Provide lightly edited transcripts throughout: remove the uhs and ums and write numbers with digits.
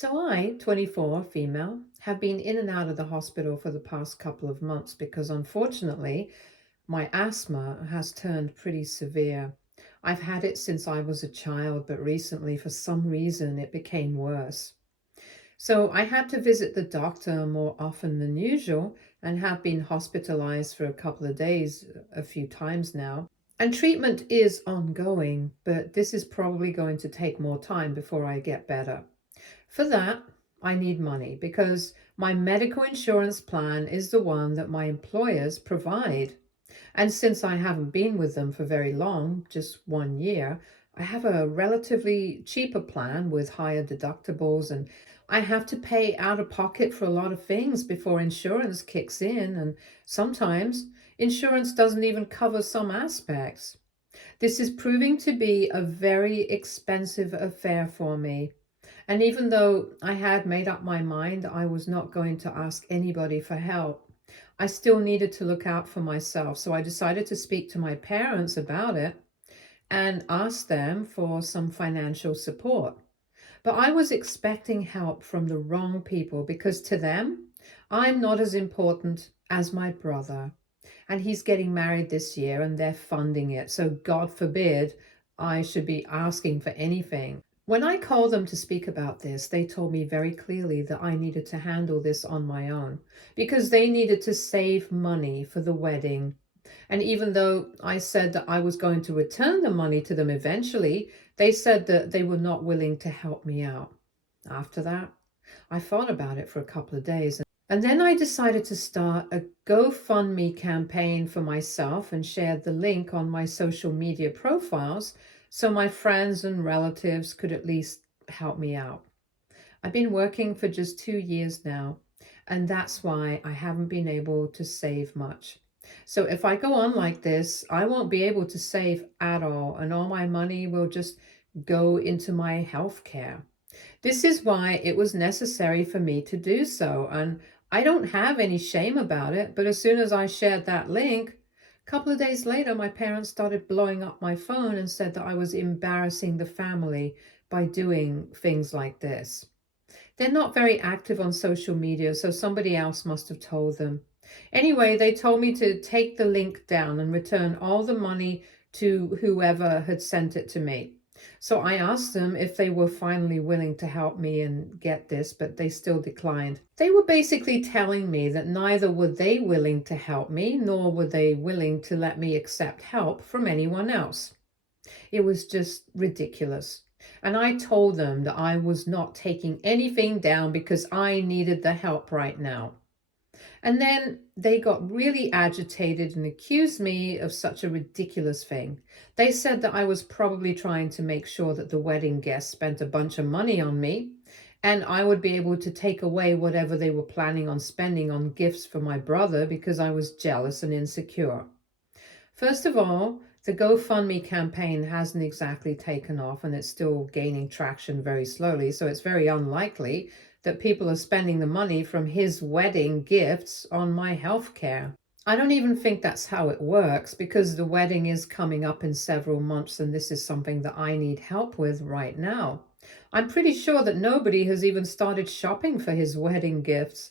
So I, 24, female, have been in and out of the hospital for the past couple of months because unfortunately my asthma has turned pretty severe. I've had it since I was a child, but recently for some reason it became worse. So I had to visit the doctor more often than usual and have been hospitalized for a couple of days a few times now. And treatment is ongoing, but this is probably going to take more time before I get better. For that, I need money because my medical insurance plan is the one that my employers provide. And since I haven't been with them for very long, just 1 year, I have a relatively cheaper plan with higher deductibles, and I have to pay out of pocket for a lot of things before insurance kicks in. And sometimes insurance doesn't even cover some aspects. This is proving to be a very expensive affair for me. And even though I had made up my mind I was not going to ask anybody for help, I still needed to look out for myself. So I decided to speak to my parents about it and ask them for some financial support. But I was expecting help from the wrong people because to them, I'm not as important as my brother. And he's getting married this year and they're funding it. So God forbid I should be asking for anything. When I called them to speak about this, they told me very clearly that I needed to handle this on my own because they needed to save money for the wedding. And even though I said that I was going to return the money to them eventually, they said that they were not willing to help me out. After that, I thought about it for a couple of days. And then I decided to start a GoFundMe campaign for myself and shared the link on my social media profiles so my friends and relatives could at least help me out. I've been working for just 2 years now, and that's why I haven't been able to save much. So if I go on like this, I won't be able to save at all, and all my money will just go into my health care. This is why it was necessary for me to do so, and I don't have any shame about it, but as soon as I shared that link, a couple of days later, my parents started blowing up my phone and said that I was embarrassing the family by doing things like this. They're not very active on social media, so somebody else must have told them. Anyway, they told me to take the link down and return all the money to whoever had sent it to me. So I asked them if they were finally willing to help me and get this, but they still declined. They were basically telling me that neither were they willing to help me, nor were they willing to let me accept help from anyone else. It was just ridiculous. And I told them that I was not taking anything down because I needed the help right now. And then they got really agitated and accused me of such a ridiculous thing. They said that I was probably trying to make sure that the wedding guests spent a bunch of money on me and I would be able to take away whatever they were planning on spending on gifts for my brother because I was jealous and insecure. First of all, the GoFundMe campaign hasn't exactly taken off and it's still gaining traction very slowly. So it's very unlikely that people are spending the money from his wedding gifts on my health care. I don't even think that's how it works because the wedding is coming up in several months and this is something that I need help with right now. I'm pretty sure that nobody has even started shopping for his wedding gifts.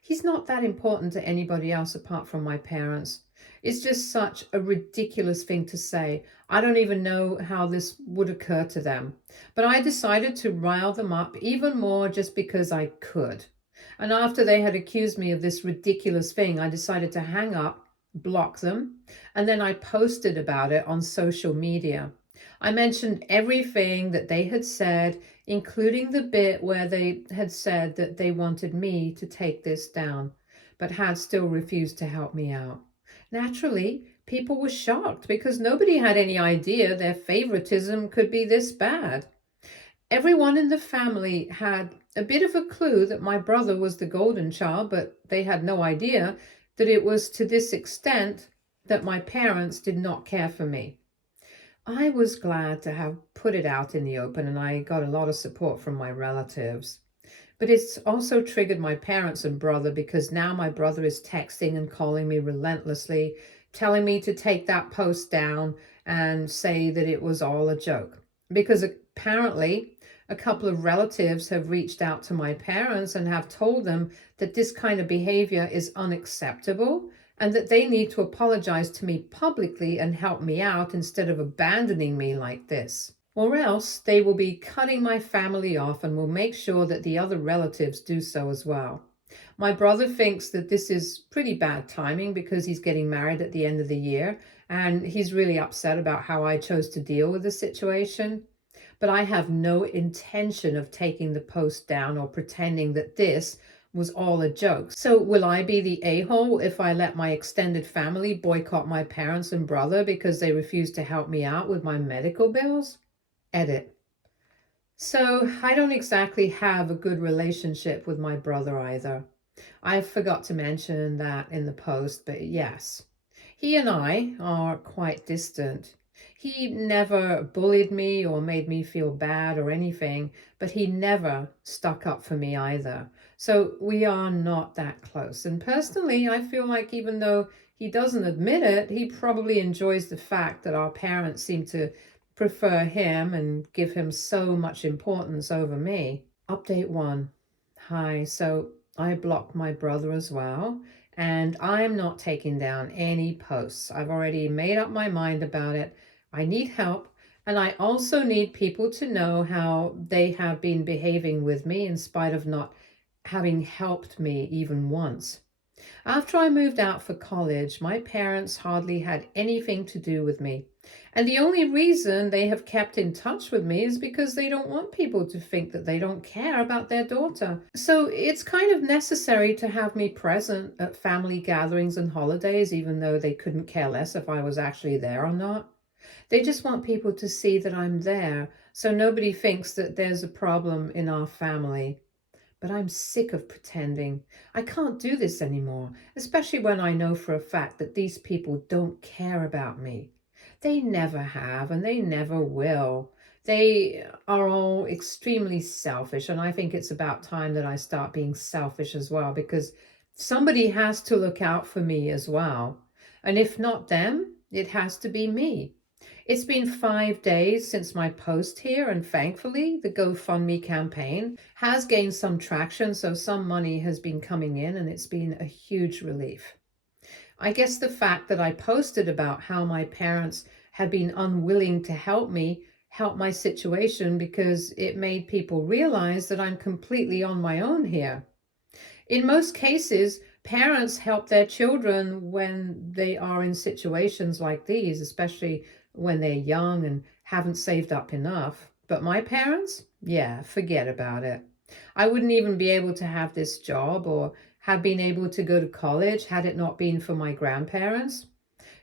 He's not that important to anybody else apart from my parents. It's just such a ridiculous thing to say. I don't even know how this would occur to them. But I decided to rile them up even more just because I could. And after they had accused me of this ridiculous thing, I decided to hang up, block them, and then I posted about it on social media. I mentioned everything that they had said, including the bit where they had said that they wanted me to take this down, but had still refused to help me out. Naturally, people were shocked because nobody had any idea their favoritism could be this bad. Everyone in the family had a bit of a clue that my brother was the golden child, but they had no idea that it was to this extent that my parents did not care for me. I was glad to have put it out in the open and I got a lot of support from my relatives. But it's also triggered my parents and brother because now my brother is texting and calling me relentlessly, telling me to take that post down and say that it was all a joke. Because apparently A couple of relatives have reached out to my parents and have told them that this kind of behavior is unacceptable and that they need to apologize to me publicly and help me out instead of abandoning me like this. Or else they will be cutting my family off and will make sure that the other relatives do so as well. My brother thinks that this is pretty bad timing because he's getting married at the end of the year, and he's really upset about how I chose to deal with the situation. But I have no intention of taking the post down or pretending that this was all a joke. So, will I be the a hole if I let my extended family boycott my parents and brother because they refuse to help me out with my medical bills? Edit. So, I don't exactly have a good relationship with my brother either. I forgot to mention that in the post, but yes, he and I are quite distant. He never bullied me or made me feel bad or anything, but he never stuck up for me either. So we are not that close. And personally, I feel like even though he doesn't admit it, he probably enjoys the fact that our parents seem to prefer him and give him so much importance over me. Update one. Hi, so I blocked my brother as well, and I'm not taking down any posts. I've already made up my mind about it. I need help, and I also need people to know how they have been behaving with me in spite of not having helped me even once. After I moved out for college, my parents hardly had anything to do with me. And the only reason they have kept in touch with me is because they don't want people to think that they don't care about their daughter. So it's kind of necessary to have me present at family gatherings and holidays, even though they couldn't care less if I was actually there or not. They just want people to see that I'm there, so nobody thinks that there's a problem in our family. But I'm sick of pretending. I can't do this anymore, especially when I know for a fact that these people don't care about me. They never have and they never will. They are all extremely selfish, and I think it's about time that I start being selfish as well because somebody has to look out for me as well. And if not them, it has to be me. It's been 5 days since my post here, and thankfully, the GoFundMe campaign has gained some traction, so some money has been coming in, and it's been a huge relief. I guess the fact that I posted about how my parents had been unwilling to help me helped my situation because it made people realize that I'm completely on my own here. In most cases, parents help their children when they are in situations like these, especially when they're young and haven't saved up enough. But my parents, yeah, forget about it. I wouldn't even be able to have this job or have been able to go to college had it not been for my grandparents,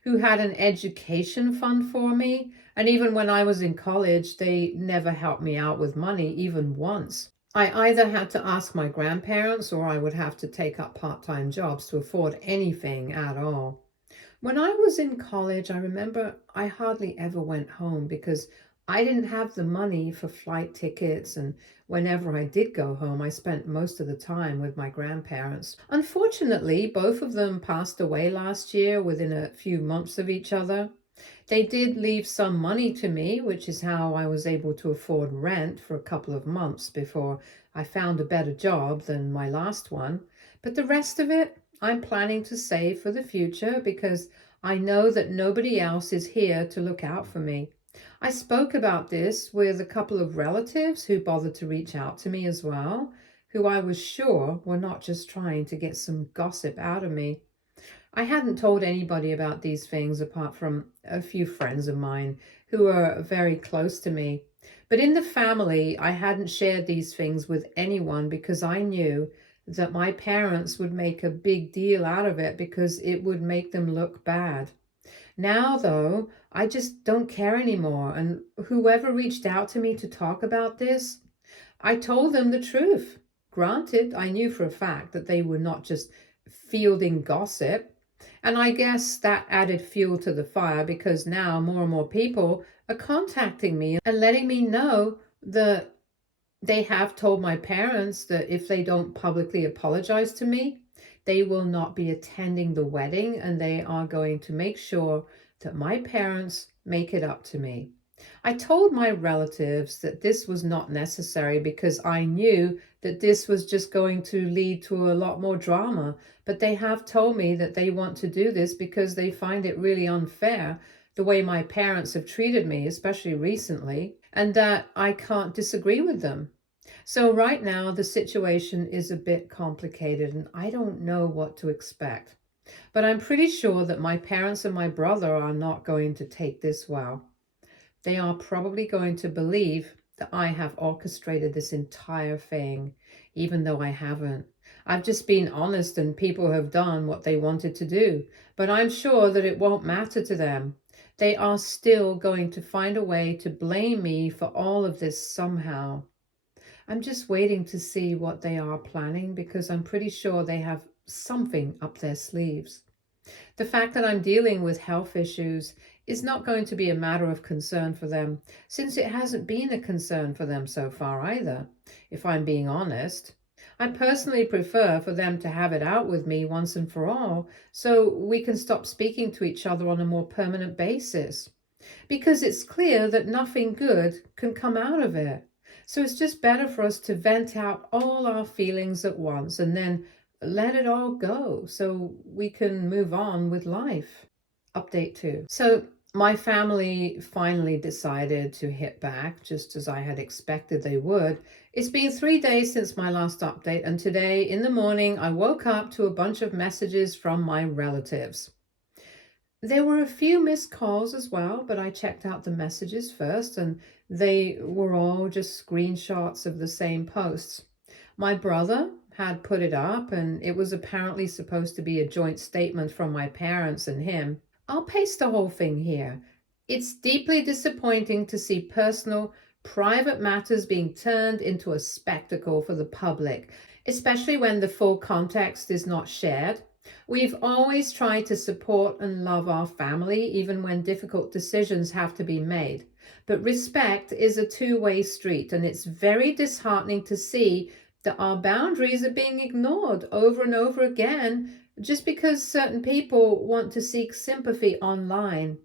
who had an education fund for me. And even when I was in college, they never helped me out with money, even once. I either had to ask my grandparents or I would have to take up part-time jobs to afford anything at all. When I was in college, I remember I hardly ever went home because I didn't have the money for flight tickets, and whenever I did go home, I spent most of the time with my grandparents. Unfortunately, both of them passed away last year within a few months of each other. They did leave some money to me, which is how I was able to afford rent for a couple of months before I found a better job than my last one. But the rest of it, I'm planning to save for the future because I know that nobody else is here to look out for me. I spoke about this with a couple of relatives who bothered to reach out to me as well, who I was sure were not just trying to get some gossip out of me. I hadn't told anybody about these things apart from a few friends of mine who are very close to me. But in the family, I hadn't shared these things with anyone because I knew that my parents would make a big deal out of it because it would make them look bad. Now, though, I just don't care anymore. And whoever reached out to me to talk about this, I told them the truth. Granted, I knew for a fact that they were not just fielding gossip. And I guess that added fuel to the fire because now more and more people are contacting me and letting me know that they have told my parents that if they don't publicly apologize to me, they will not be attending the wedding and they are going to make sure that my parents make it up to me. I told my relatives that this was not necessary because I knew that this was just going to lead to a lot more drama. But they have told me that they want to do this because they find it really unfair the way my parents have treated me, especially recently, and that I can't disagree with them. So, right now, the situation is a bit complicated and I don't know what to expect. But I'm pretty sure that my parents and my brother are not going to take this well. They are probably going to believe that I have orchestrated this entire thing, even though I haven't. I've just been honest and people have done what they wanted to do, but I'm sure that it won't matter to them. They are still going to find a way to blame me for all of this somehow. I'm just waiting to see what they are planning because I'm pretty sure they have something up their sleeves. The fact that I'm dealing with health issues is not going to be a matter of concern for them, since it hasn't been a concern for them so far either, if I'm being honest. I personally prefer for them to have it out with me once and for all, so we can stop speaking to each other on a more permanent basis because it's clear that nothing good can come out of it. So it's just better for us to vent out all our feelings at once and then let it all go so we can move on with life. Update two. So my family finally decided to hit back just as I had expected they would. It's been 3 days since my last update, and today in the morning I woke up to a bunch of messages from my relatives. There were a few missed calls as well, but I checked out the messages first, and they were all just screenshots of the same posts. My brother had put it up, and it was apparently supposed to be a joint statement from my parents and him. I'll paste the whole thing here. It's deeply disappointing to see personal, private matters being turned into a spectacle for the public, especially when the full context is not shared. We've always tried to support and love our family, even when difficult decisions have to be made. But respect is a two-way street, and it's very disheartening to see that our boundaries are being ignored over and over again just because certain people want to seek sympathy online.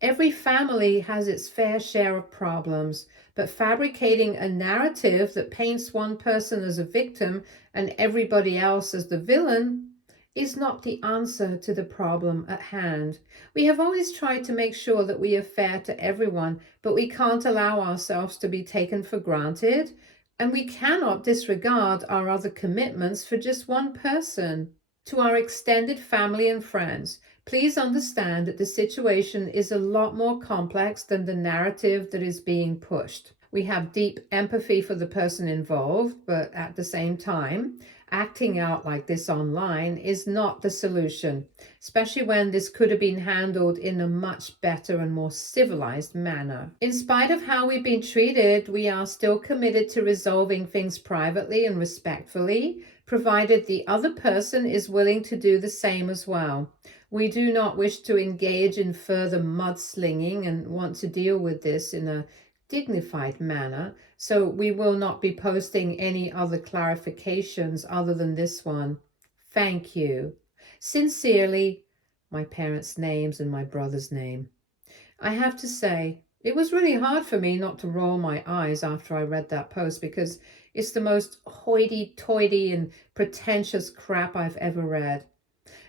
Every family has its fair share of problems, but fabricating a narrative that paints one person as a victim and everybody else as the villain is not the answer to the problem at hand. We have always tried to make sure that we are fair to everyone, but we can't allow ourselves to be taken for granted, and we cannot disregard our other commitments for just one person. To our extended family and friends, please understand that the situation is a lot more complex than the narrative that is being pushed. We have deep empathy for the person involved, but at the same time, acting out like this online is not the solution, especially when this could have been handled in a much better and more civilized manner. In spite of how we've been treated, we are still committed to resolving things privately and respectfully, provided the other person is willing to do the same as well. We do not wish to engage in further mudslinging and want to deal with this in a dignified manner, so we will not be posting any other clarifications other than this one. Thank you. Sincerely, my parents' names and my brother's name. I have to say, it was really hard for me not to roll my eyes after I read that post because it's the most hoity-toity and pretentious crap I've ever read.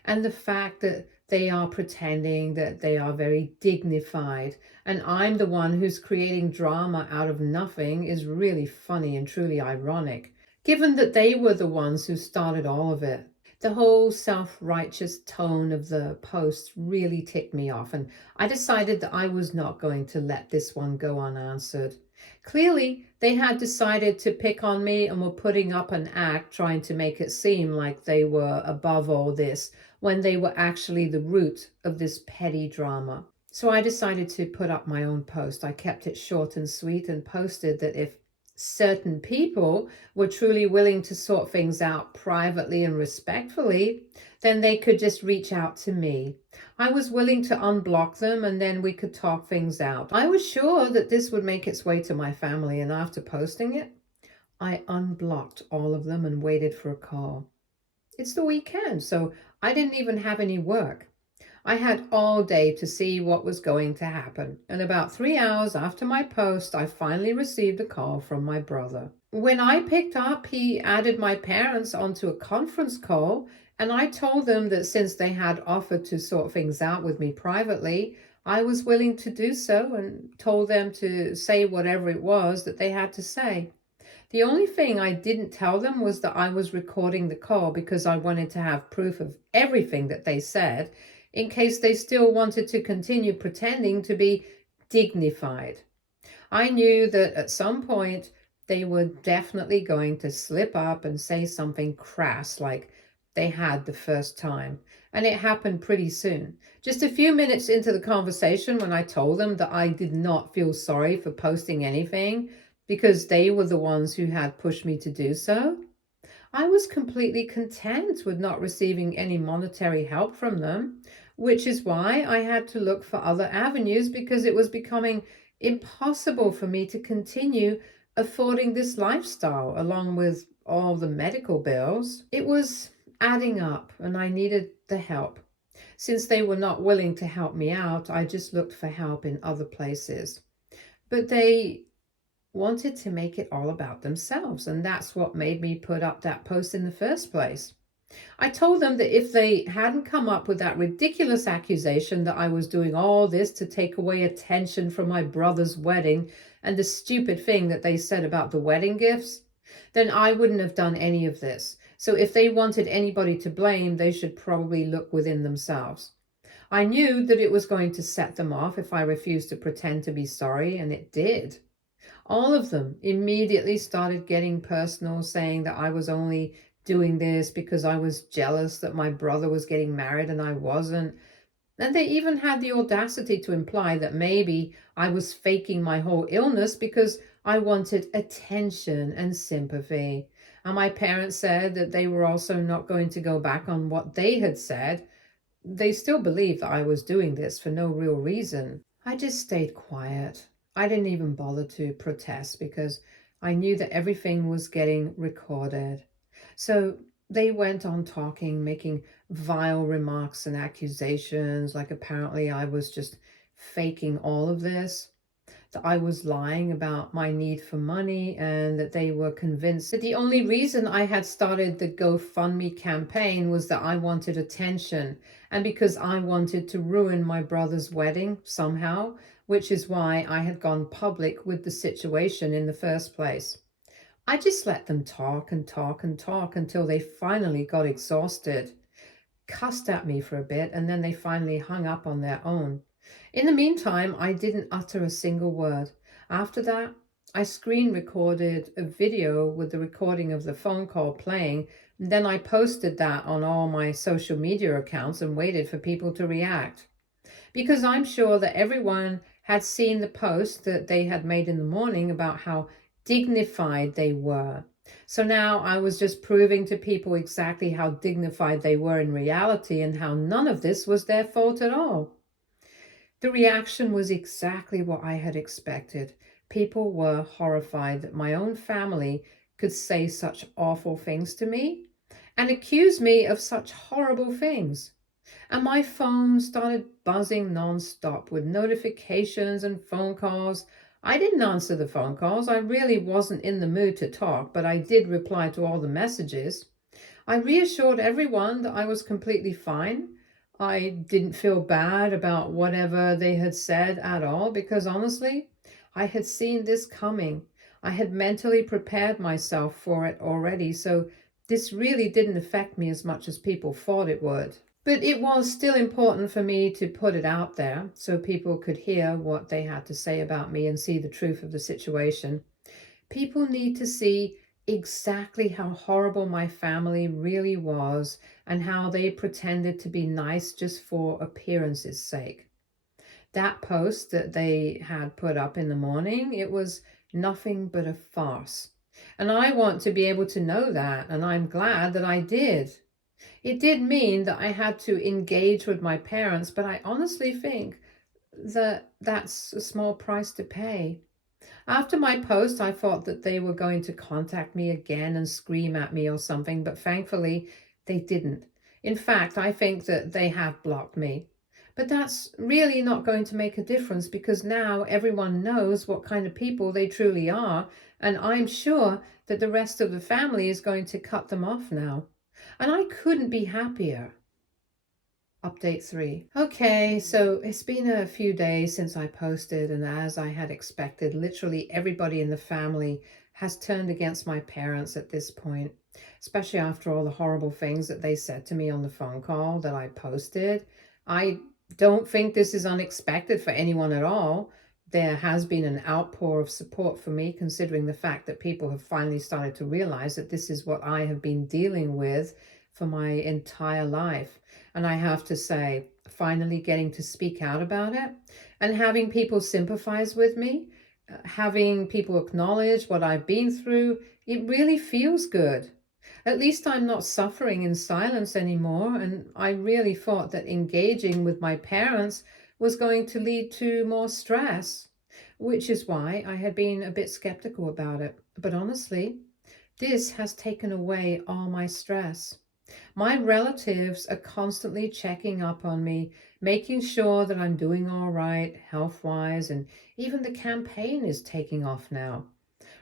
And the fact that they are pretending that they are very dignified and I'm the one who's creating drama out of nothing is really funny and truly ironic, given that they were the ones who started all of it. The whole self-righteous tone of the post really ticked me off, and I decided that I was not going to let this one go unanswered. Clearly, they had decided to pick on me and were putting up an act trying to make it seem like they were above all this when they were actually the root of this petty drama. So I decided to put up my own post. I kept it short and sweet and posted that if certain people were truly willing to sort things out privately and respectfully, then they could just reach out to me. I was willing to unblock them and then we could talk things out. I was sure that this would make its way to my family, and after posting it, I unblocked all of them and waited for a call. It's the weekend, so I didn't even have any work. I had all day to see what was going to happen, and about 3 hours after my post, I finally received a call from my brother. When I picked up, he added my parents onto a conference call, and I told them that since they had offered to sort things out with me privately, I was willing to do so and told them to say whatever it was that they had to say. The only thing I didn't tell them was that I was recording the call because I wanted to have proof of everything that they said in case they still wanted to continue pretending to be dignified. I knew that at some point they were definitely going to slip up and say something crass like they had the first time. And it happened pretty soon. Just a few minutes into the conversation, when I told them that I did not feel sorry for posting anything because they were the ones who had pushed me to do so, I was completely content with not receiving any monetary help from them, which is why I had to look for other avenues because it was becoming impossible for me to continue affording this lifestyle along with all the medical bills. It was adding up and I needed the help. Since they were not willing to help me out, I just looked for help in other places. But they wanted to make it all about themselves, and that's what made me put up that post in the first place. I told them that if they hadn't come up with that ridiculous accusation that I was doing all this to take away attention from my brother's wedding and the stupid thing that they said about the wedding gifts, then I wouldn't have done any of this. So if they wanted anybody to blame, they should probably look within themselves. I knew that it was going to set them off if I refused to pretend to be sorry, and it did. All of them immediately started getting personal, saying that I was only doing this because I was jealous that my brother was getting married and I wasn't. And they even had the audacity to imply that maybe I was faking my whole illness because I wanted attention and sympathy. And my parents said that they were also not going to go back on what they had said. They still believed that I was doing this for no real reason. I just stayed quiet. I didn't even bother to protest because I knew that everything was getting recorded. So they went on talking, making vile remarks and accusations, like apparently I was just faking all of this, that I was lying about my need for money, and that they were convinced that the only reason I had started the GoFundMe campaign was that I wanted attention and because I wanted to ruin my brother's wedding somehow, which is why I had gone public with the situation in the first place. I just let them talk and talk and talk until they finally got exhausted, cussed at me for a bit, and then they finally hung up on their own. In the meantime, I didn't utter a single word. After that, I screen recorded a video with the recording of the phone call playing, and then I posted that on all my social media accounts and waited for people to react. Because I'm sure that everyone had seen the post that they had made in the morning about how dignified they were. So now I was just proving to people exactly how dignified they were in reality and how none of this was their fault at all. The reaction was exactly what I had expected. People were horrified that my own family could say such awful things to me and accuse me of such horrible things. And my phone started buzzing nonstop with notifications and phone calls. I didn't answer the phone calls. I really wasn't in the mood to talk, but I did reply to all the messages. I reassured everyone that I was completely fine. I didn't feel bad about whatever they had said at all because honestly, I had seen this coming. I had mentally prepared myself for it already, so this really didn't affect me as much as people thought it would. But it was still important for me to put it out there so people could hear what they had to say about me and see the truth of the situation. People need to see exactly how horrible my family really was and how they pretended to be nice just for appearance's sake. That post that they had put up in the morning, it was nothing but a farce. And I want to be able to know that, and I'm glad that I did. It did mean that I had to engage with my parents, but I honestly think that that's a small price to pay. After my post, I thought that they were going to contact me again and scream at me or something, but thankfully they didn't. In fact, I think that they have blocked me. But that's really not going to make a difference because now everyone knows what kind of people they truly are, and I'm sure that the rest of the family is going to cut them off now. And I couldn't be happier. Update 3. Okay, so it's been a few days since I posted, and as I had expected, literally everybody in the family has turned against my parents at this point, especially after all the horrible things that they said to me on the phone call that I posted. I don't think this is unexpected for anyone at all. There has been an outpour of support for me, considering the fact that people have finally started to realize that this is what I have been dealing with for my entire life. And I have to say, finally getting to speak out about it and having people sympathize with me, having people acknowledge what I've been through, it really feels good. At least I'm not suffering in silence anymore. And I really thought that engaging with my parents was going to lead to more stress, which is why I had been a bit skeptical about it. But honestly, this has taken away all my stress. My relatives are constantly checking up on me, making sure that I'm doing all right health-wise, and even the campaign is taking off now.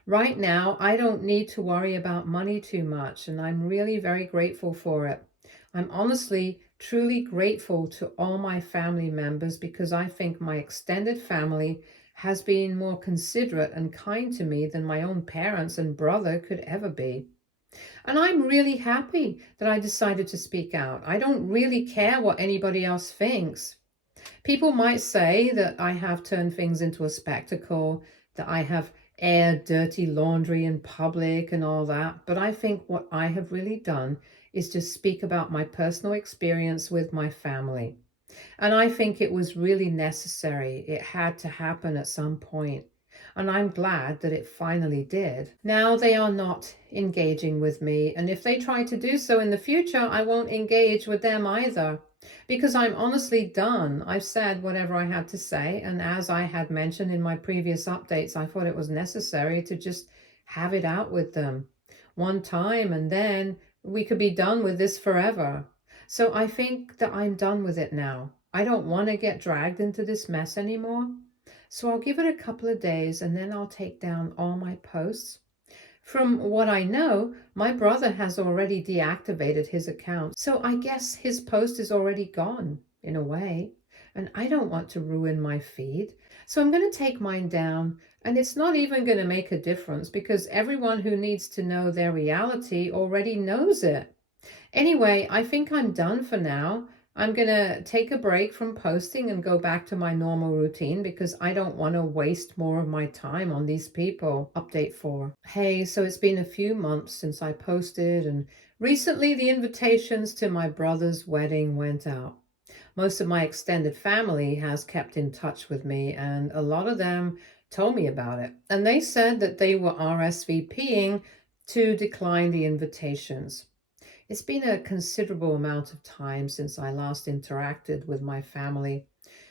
Right now, I don't need to worry about money too much, and I'm really very grateful for it. I'm honestly, truly grateful to all my family members because I think my extended family has been more considerate and kind to me than my own parents and brother could ever be. And I'm really happy that I decided to speak out. I don't really care what anybody else thinks. People might say that I have turned things into a spectacle, that I have aired dirty laundry in public and all that, but I think what I have really done is just speak about my personal experience with my family. And I think it was really necessary. It had to happen at some point. And I'm glad that it finally did. Now they are not engaging with me. And if they try to do so in the future, I won't engage with them either. Because I'm honestly done. I've said whatever I had to say. And as I had mentioned in my previous updates, I thought it was necessary to just have it out with them one time, and then we could be done with this forever. So I think that I'm done with it now. I don't want to get dragged into this mess anymore. So I'll give it a couple of days and then I'll take down all my posts. From what I know, my brother has already deactivated his account. So I guess his post is already gone in a way. And I don't want to ruin my feed. So I'm going to take mine down. And it's not even going to make a difference because everyone who needs to know their reality already knows it. Anyway, I think I'm done for now. I'm going to take a break from posting and go back to my normal routine because I don't want to waste more of my time on these people. Update 4. Hey, so it's been a few months since I posted, and recently the invitations to my brother's wedding went out. Most of my extended family has kept in touch with me, and a lot of them told me about it. And they said that they were RSVPing to decline the invitations. It's been a considerable amount of time since I last interacted with my family.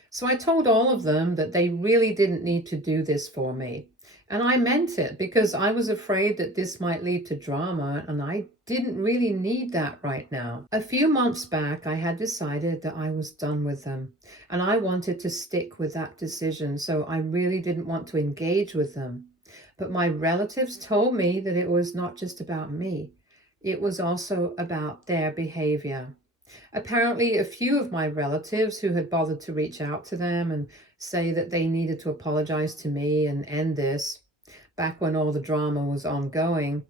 So I told all of them that they really didn't need to do this for me. And I meant it because I was afraid that this might lead to drama, and I didn't really need that right now. A few months back, I had decided that I was done with them, and I wanted to stick with that decision, so I really didn't want to engage with them. But my relatives told me that it was not just about me. It was also about their behavior. Apparently, a few of my relatives who had bothered to reach out to them and say that they needed to apologize to me and end this, back when all the drama was ongoing,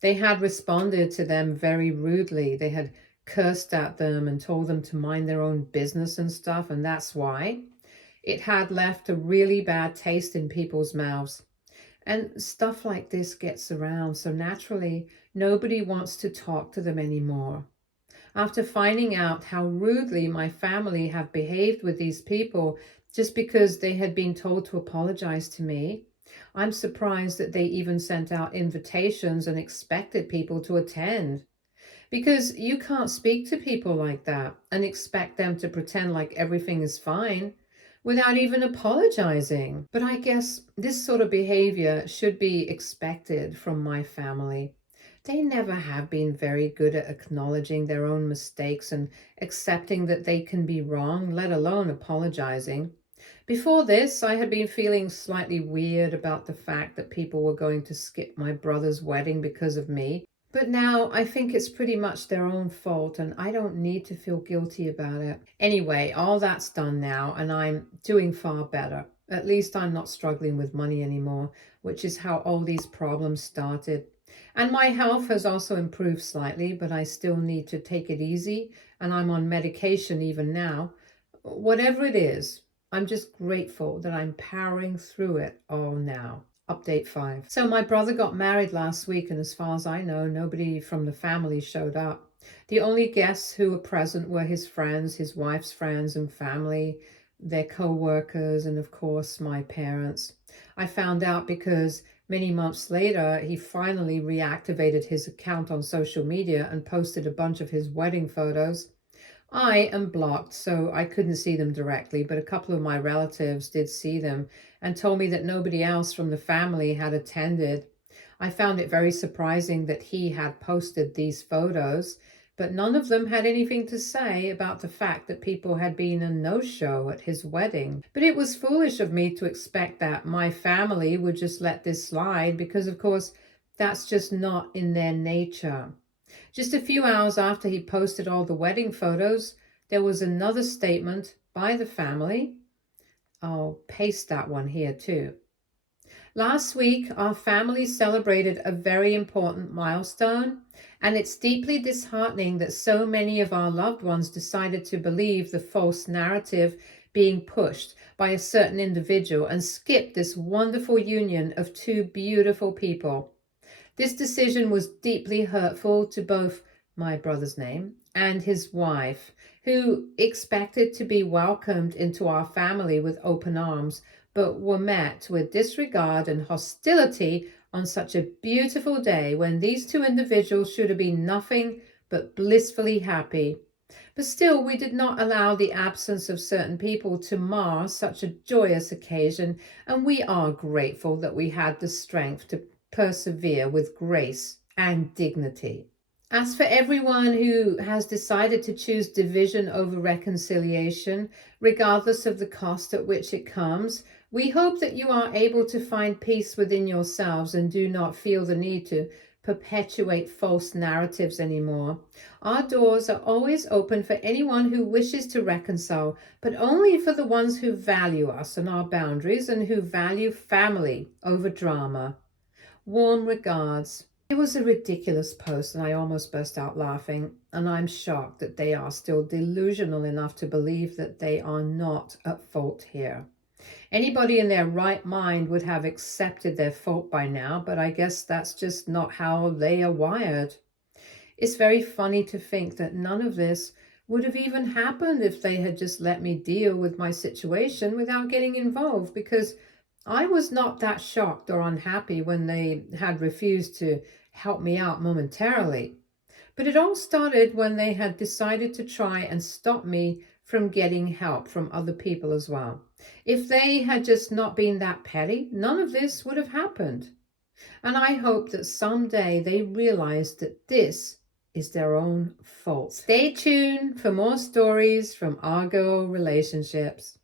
they had responded to them very rudely. They had cursed at them and told them to mind their own business and stuff, and that's why. It had left a really bad taste in people's mouths. And stuff like this gets around, so naturally, nobody wants to talk to them anymore. After finding out how rudely my family have behaved with these people just because they had been told to apologize to me, I'm surprised that they even sent out invitations and expected people to attend. Because you can't speak to people like that and expect them to pretend like everything is fine without even apologizing. But I guess this sort of behavior should be expected from my family. They never have been very good at acknowledging their own mistakes and accepting that they can be wrong, let alone apologizing. Before this, I had been feeling slightly weird about the fact that people were going to skip my brother's wedding because of me. But now I think it's pretty much their own fault and I don't need to feel guilty about it. Anyway, all that's done now and I'm doing far better. At least I'm not struggling with money anymore, which is how all these problems started. And my health has also improved slightly, but I still need to take it easy and I'm on medication even now. Whatever it is, I'm just grateful that I'm powering through it all now. Update 5. So my brother got married last week, and as far as I know, nobody from the family showed up. The only guests who were present were his friends, his wife's friends and family, their co-workers, and of course my parents. I found out because many months later, he finally reactivated his account on social media and posted a bunch of his wedding photos. I am blocked, so I couldn't see them directly, but a couple of my relatives did see them and told me that nobody else from the family had attended. I found it very surprising that he had posted these photos, but none of them had anything to say about the fact that people had been a no-show at his wedding. But it was foolish of me to expect that my family would just let this slide because, of course, that's just not in their nature. Just a few hours after he posted all the wedding photos, there was another statement by the family. I'll paste that one here too. Last week, our family celebrated a very important milestone, and it's deeply disheartening that so many of our loved ones decided to believe the false narrative being pushed by a certain individual and skip this wonderful union of two beautiful people. This decision was deeply hurtful to both my brother's name and his wife, who expected to be welcomed into our family with open arms, but were met with disregard and hostility on such a beautiful day when these two individuals should have been nothing but blissfully happy. But still, we did not allow the absence of certain people to mar such a joyous occasion, and we are grateful that we had the strength to persevere with grace and dignity. As for everyone who has decided to choose division over reconciliation, regardless of the cost at which it comes, we hope that you are able to find peace within yourselves and do not feel the need to perpetuate false narratives anymore. Our doors are always open for anyone who wishes to reconcile, but only for the ones who value us and our boundaries and who value family over drama. Warm regards. It was a ridiculous post and I almost burst out laughing, and I'm shocked that they are still delusional enough to believe that they are not at fault here. Anybody in their right mind would have accepted their fault by now, but I guess that's just not how they are wired. It's very funny to think that none of this would have even happened if they had just let me deal with my situation without getting involved, because I was not that shocked or unhappy when they had refused to help me out momentarily. But it all started when they had decided to try and stop me from getting help from other people as well. If they had just not been that petty, none of this would have happened. And I hope that someday they realize that this is their own fault. Stay tuned for more stories from Argo Relationships.